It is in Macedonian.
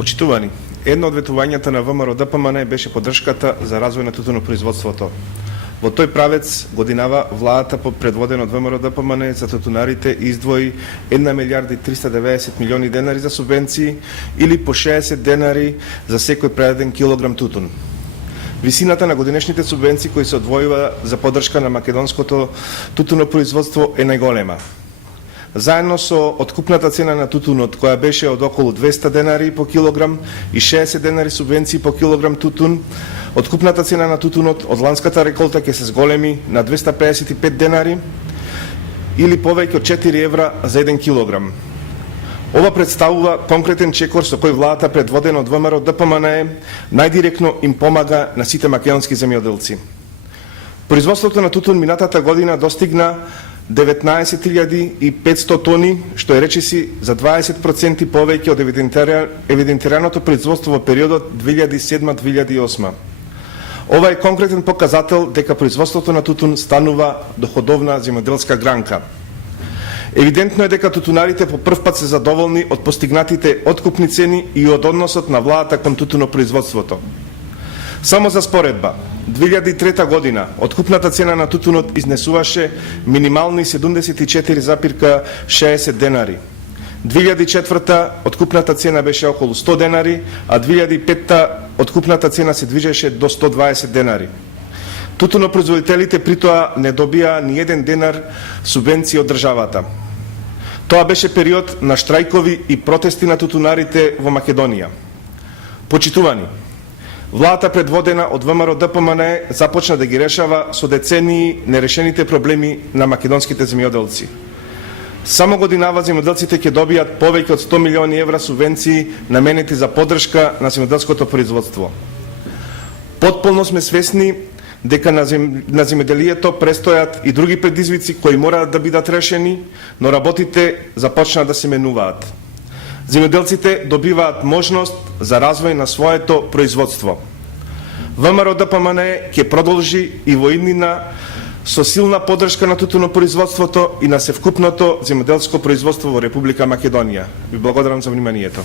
Почитувани, едно од ветувањата на ВМРО ДПМН беше поддршката за развој на тутунопроизводството. Во тој правец годинава владата предводена од ВМРО ДПМН за тутунарите издвои 1 милијарда и 390 милиони денари за субвенции или по 60 денари за секој предаден килограм тутун. Висината на годинешните субвенции кои се одвојува за поддршка на македонското тутунопроизводство е најголема. Заедно со откупната цена на тутунот, која беше од околу 200 денари по килограм и 60 денари субвенции по килограм тутун, откупната цена на тутунот од ланската реколта ќе се зголеми на 255 денари или повеќе од 4 евра за 1 килограм. Ова представува конкретен чекор со кој владата предводена од ВМРО ДПМН најдиректно им помага на сите македонски земјоделци. Производството на тутун минатата година достигна 19.500 тони, што е речиси за 20% повеќе од евидентираното производство во периодот 2007-2008. Ова е конкретен показател дека производството на тутун станува доходовна земјоделска гранка. Евидентно е дека тутунарите по прв пат се задоволни од постигнатите откупни цени и од односот на владата кон тутунопроизводството. Само за споредба, 2003 година откупната цена на тутунот изнесуваше минимални 74,60 денари. 2004 откупната цена беше околу 100 денари, а 2005 откупната цена се движеше до 120 денари. Тутунопроизводителите при тоа не добија ни еден денар субвенција од државата. Тоа беше период на штрајкови и протести на тутунарите во Македонија. Почитувани, владата предводена од ВМРО ДПМН започна да ги решава со децении нерешените проблеми на македонските земјоделци. Само годинава земјоделците ќе добијат повеќе од 100 милиони евра субвенции наменети за поддршка на земјоделското производство. Потполно сме свесни дека на земјоделието престојат и други предизвици кои мораат да бидат решени, но работите започнаа да се менуваат. Земјоделците добиваат можност за развој на своето производство. ВМРО ДПМН ќе продолжи и во иднина со силна поддршка на тутунопроизводството и на севкупното земјоделско производство во Република Македонија. Ви благодарам за вниманието.